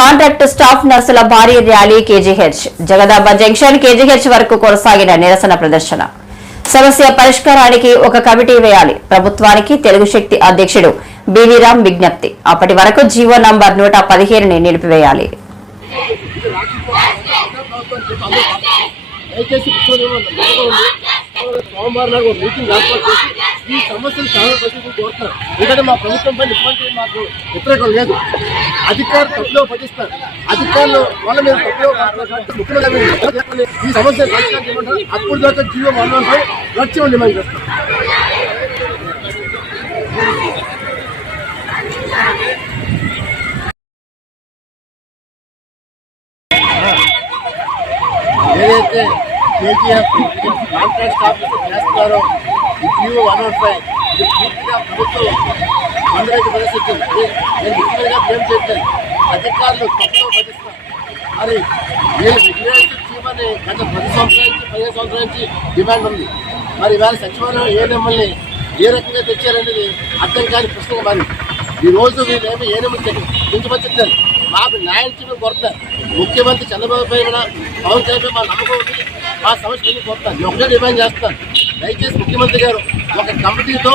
Contract staff నర్సుల భారీ rally KGH. Jagadamba junction KGH వరకు కొనసాగిన నిరసన ప్రదర్శన. సమస్య పరిష్కారానికి ఒక కమిటీ వేయాలి. ప్రభుత్వానికి తెలుగు శక్తి అధ్యక్షుడు బీవీరామ్ విజ్ఞప్తి. అప్పటి వరకు జీవో నంబర్ నూట పదిహేనుని నిలిపివేయాలి. సోమవారం ఒక మీటింగ్ ఏర్పాటు చేసి ఈ సమస్యలు చాలా పరిస్థితులు కోరుతున్నారు. ఎందుకంటే మా ప్రభుత్వంపై ఎటువంటి మాకు వ్యతిరేకం లేదు. అధికారులు తప్పులో పట్టిస్తారు అధికారులు వాళ్ళ మీద తప్పులో పట్టినట్టు ముఖ్యమంత్రి ఈ సమస్య అప్పుడు దాకా జీవో మరణంపై లక్ష్యం డిమాండ్ చేస్తాం. ఏదైతే కేజీఎఫ్ కాంట్రాక్ట్ ఆఫీస్ చేస్తున్నారో జీవో వన్ వన్ ఫైవ్ ఇది పూర్తిగా ప్రభుత్వం మందరైతే ప్రదర్శించింది నేను ముఖ్యంగా బ్లేమ్ చేస్తాను అధికారులు తప్పులో పట్టిస్తారు మరి నేను రెగ్యులేషన్ చేయమని గత పది సంవత్సరాల నుంచి పదిహేను సంవత్సరాల నుంచి డిమాండ్ ఉంది మరి ఇవాళ సచివాలయం ఏ నెమ్మల్ని ఏ రకంగా తెచ్చారనేది అర్థం కాని పుస్తకం మారింది ఈ రోజు వీళ్ళేమి ఏ నెమ్మలు కించపరుచుతున్నారు మాకు న్యాయం చేయడం కోరుతున్నారు ముఖ్యమంత్రి చంద్రబాబు పైన పవన్ కళ్యాణ్ మా నమ్మకం ఉంది. మా సమస్యలు కోరుతాను ఒకటే డిమాండ్ చేస్తాను దయచేసి ముఖ్యమంత్రి గారు ఒక కమిటీతో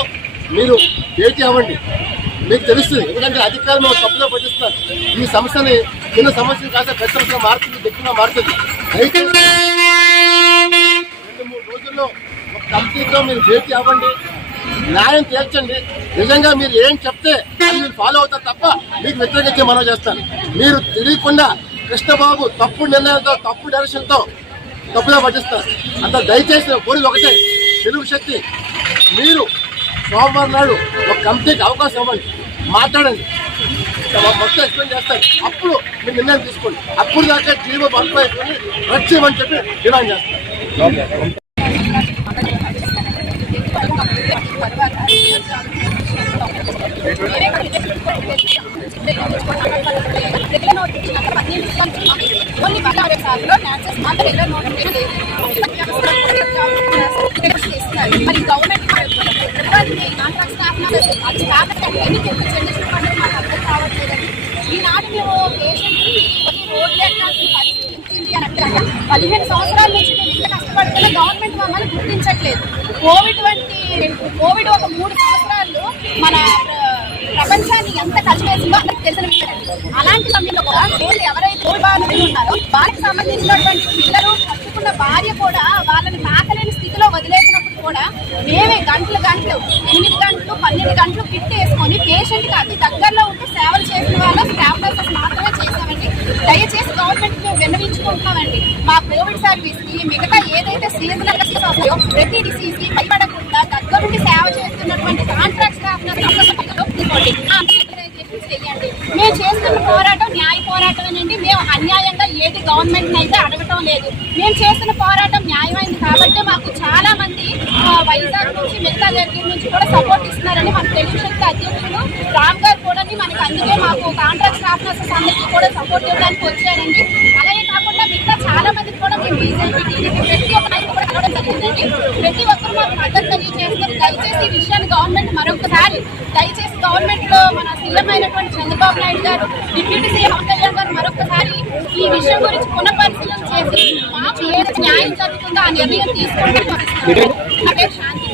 మీరు భేటీ అవ్వండి. మీకు తెలుస్తుంది. ఎందుకంటే అధికారులు తప్పులో పట్టిస్తారు ఈ సమస్యని చిన్న సమస్యలు కాస్త పెద్ద సమస్య మారుతుంది దిక్కుగా మారుతుంది. రెండు మూడు రోజుల్లో ఒక కమిటీతో మీరు భేటీ అవ్వండి. న్యాయం తీర్చండి నిజంగా మీరు ఏం చెప్తే మీరు ఫాలో అవుతారు తప్ప మీకు వ్యతిరేకించే మనం చేస్తాను. మీరు తెలియకుండా కృష్ణబాబు తప్పుడు నిర్ణయంతో తప్పుడు డైరెక్షన్తో తప్పులో పట్టిస్తారు. అంత దయచేసి కోరిక ఒకటే తెలుగు శక్తి మీరు సోమవారం నాడు ఒక కమిటీకి అవకాశం ఇవ్వండి. మాట్లాడండి. మొత్తం ఎక్స్ప్లెయిన్ చేస్తారు అప్పుడు మీరు నిర్ణయం తీసుకోండి. అప్పుడు దాకా జీవో బంప్ అయిపోయి చెప్పి డిమాండ్ చేస్తారు మరి గవర్నమెంట్ కాంట్రాక్ట్ స్టాఫ్ అది స్టాఫ్ ఎన్ని తెప్పించండి మాకు అర్థం కావట్లేదండి ఈనాడు మేము పేషెంట్కి రోడ్లు ఎక్కాల్సిన పరిస్థితి వచ్చింది అని అంటే పదిహేను సంవత్సరాల నుంచి మేము ఇంత కష్టపడుతున్న గవర్నమెంట్ మమ్మల్ని గుర్తించట్లేదు. కోవిడ్ వంటి కోవిడ్ ఒక మూడు సంవత్సరాలు మన ప్రపంచాన్ని ఎంత కలిసివేసిందో అందరికి తెలిసిన అలాంటి సమయంలో కూడా రోజు ఎవరైతే బాధితులు ఉన్నారో వారికి సంబంధించినటువంటి పిల్లలు కట్టుకున్న భార్య కూడా వాళ్ళని తాకలేని స్థితిలో వదిలేసినప్పుడు కూడా మేమే గంటలు గంటలు ఎనిమిది గంటలు పన్నెండు గంటలు ఫిట్ వేసుకొని పేషెంట్కి అతి దగ్గరలో ఉంటూ సేవలు చేసిన వాళ్ళ స్టాఫ్ నర్సెస్ మాత్రమే చేశామండి. దయచేసి గవర్నమెంట్ మేము విన్నవించుకుంటున్నామండి. మా కోవిడ్ సర్వీస్కి మిగతా ఏదైతే సీజనల్ డిసీజ్ వస్తాయో ప్రతి డిసీజ్కి భయపడకుండా దగ్గరుండి సేవ చేస్తున్నటువంటి కాంట్రాక్ట్ స్టాఫ్ నర్సెస్ చేయండి మేము చేస్తున్న పోరాటం న్యాయ పోరాటమేనండి మేము అన్యాయంగా ఏది గవర్నమెంట్ అయితే అడగటం లేదు. మేము చేస్తున్న పోరాటం న్యాయమైంది కాబట్టి మాకు చాలా మంది వైజాగ్ నుంచి మిగతా దగ్గర నుంచి కూడా సపోర్ట్ ఇస్తున్నారని మన తెలుగు శక్తి అధ్యక్షులు రామ్ గారు కూడా మనకి అందుకే మాకు కాంట్రాక్ట్ స్టాఫ్ నర్సెస్ అందరికీ కూడా సపోర్ట్ ఇవ్వడానికి వచ్చారండి అలాగే కాకుండా మిగతా చాలా మందికి కూడా మేము బీజేపీ టీడీపీ ప్రతి ఒక్క నాయకుడు కూడా కలవడం జరిగిందండి ప్రతి ఒక్కరు మాకు మద్దతు తెలియజేస్తారు దయచేసి ఈ విషయాన్ని గవర్నమెంట్ మరొకసారి దయచేసి గవర్నమెంట్లో మన సీఎం అయినటువంటి చంద్రబాబు నాయుడు గారు డిప్యూటీ సీఎం పవన్ కళ్యాణ్ గారు మరొకసారి ఈ విషయం గురించి పునఃపరిశీలన చేసి మాకు ఏది న్యాయం జరుగుతుందో ఆ నిర్ణయం తీసుకుంటే పేరు శాంతి